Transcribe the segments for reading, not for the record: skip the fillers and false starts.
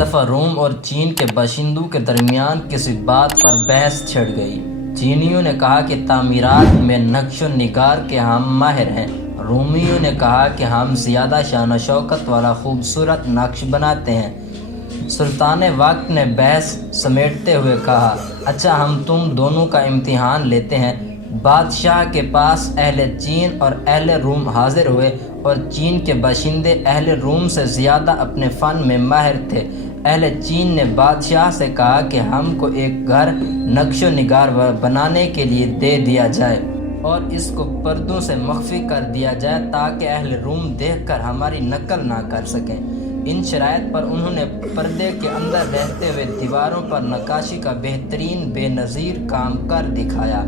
دفعہ روم اور چین کے باشندوں کے درمیان کسی بات پر بحث چھڑ گئی۔ چینیوں نے کہا کہ تعمیرات میں نقش و نگار کے ہم ماہر ہیں۔ رومیوں نے کہا کہ ہم زیادہ شان و شوکت والا خوبصورت نقش بناتے ہیں۔ سلطان وقت نے بحث سمیٹتے ہوئے کہا، اچھا ہم تم دونوں کا امتحان لیتے ہیں۔ بادشاہ کے پاس اہل چین اور اہل روم حاضر ہوئے اور چین کے باشندے اہل روم سے زیادہ اپنے فن میں ماہر تھے۔ اہل چین نے بادشاہ سے کہا کہ ہم کو ایک گھر نقش و نگار بنانے کے لیے دے دیا جائے اور اس کو پردوں سے مخفی کر دیا جائے تاکہ اہل روم دیکھ کر ہماری نقل نہ کر سکیں۔ ان شرائط پر انہوں نے پردے کے اندر رہتے ہوئے دیواروں پر نقاشی کا بہترین بے نظیر کام کر دکھایا۔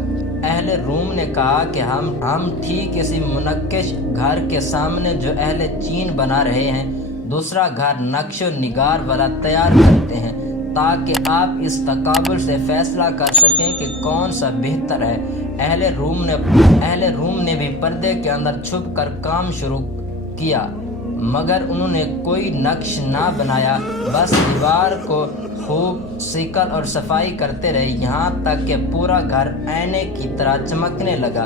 اہل روم نے کہا کہ ہم ٹھیک اسی منقش گھر کے سامنے جو اہل چین بنا رہے ہیں دوسرا گھر نقش و نگار والا تیار کرتے ہیں تاکہ آپ اس تقابل سے فیصلہ کر سکیں کہ کون سا بہتر ہے۔ اہل روم نے بھی پردے کے اندر چھپ کر کام شروع کیا مگر انہوں نے کوئی نقش نہ بنایا، بس دیوار کو خوب سیکل اور صفائی کرتے رہے یہاں تک کہ پورا گھر آئینے کی طرح چمکنے لگا۔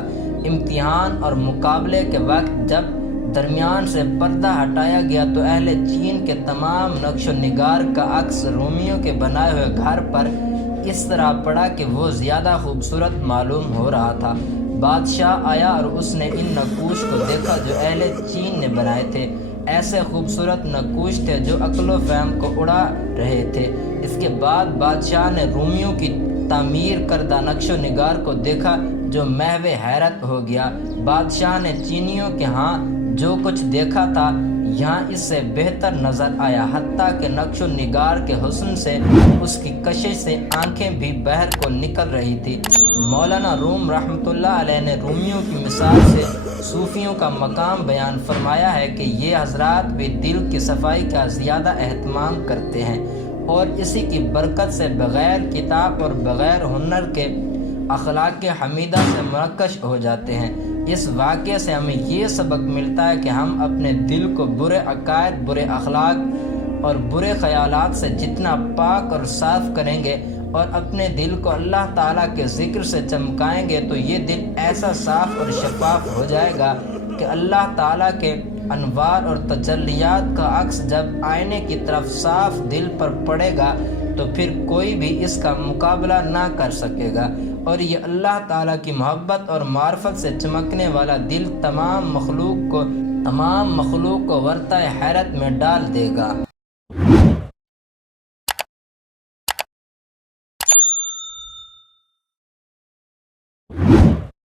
امتحان اور مقابلے کے وقت جب درمیان سے پردہ ہٹایا گیا تو اہل چین کے تمام نقش و نگار کا عکس رومیوں کے بنائے ہوئے گھر پر اس طرح پڑا کہ وہ زیادہ خوبصورت معلوم ہو رہا تھا۔ بادشاہ آیا اور اس نے ان نقوش کو دیکھا جو اہل چین نے بنائے تھے۔ ایسے خوبصورت نقوش تھے جو عقل و فہم کو اڑا رہے تھے۔ اس کے بعد بادشاہ نے رومیوں کی تعمیر کردہ نقش و نگار کو دیکھا جو محو حیرت ہو گیا۔ بادشاہ نے چینیوں کے ہاں جو کچھ دیکھا تھا یہاں اس سے بہتر نظر آیا، حتیٰ کہ نقش و نگار کے حسن سے اس کی کشش سے آنکھیں بھی باہر کو نکل رہی تھی۔ مولانا روم رحمۃ اللہ علیہ نے رومیوں کی مثال سے صوفیوں کا مقام بیان فرمایا ہے کہ یہ حضرات بھی دل کی صفائی کا زیادہ اہتمام کرتے ہیں اور اسی کی برکت سے بغیر کتاب اور بغیر ہنر کے اخلاق حمیدہ سے منقش ہو جاتے ہیں۔ اس واقعے سے ہمیں یہ سبق ملتا ہے کہ ہم اپنے دل کو برے عقائد، برے اخلاق اور برے خیالات سے جتنا پاک اور صاف کریں گے اور اپنے دل کو اللہ تعالیٰ کے ذکر سے چمکائیں گے تو یہ دل ایسا صاف اور شفاف ہو جائے گا کہ اللہ تعالیٰ کے انوار اور تجلیات کا عکس جب آئینے کی طرف صاف دل پر پڑے گا تو پھر کوئی بھی اس کا مقابلہ نہ کر سکے گا، اور یہ اللہ تعالیٰ کی محبت اور معرفت سے چمکنے والا دل تمام مخلوق کو ورطہ حیرت میں ڈال دے گا۔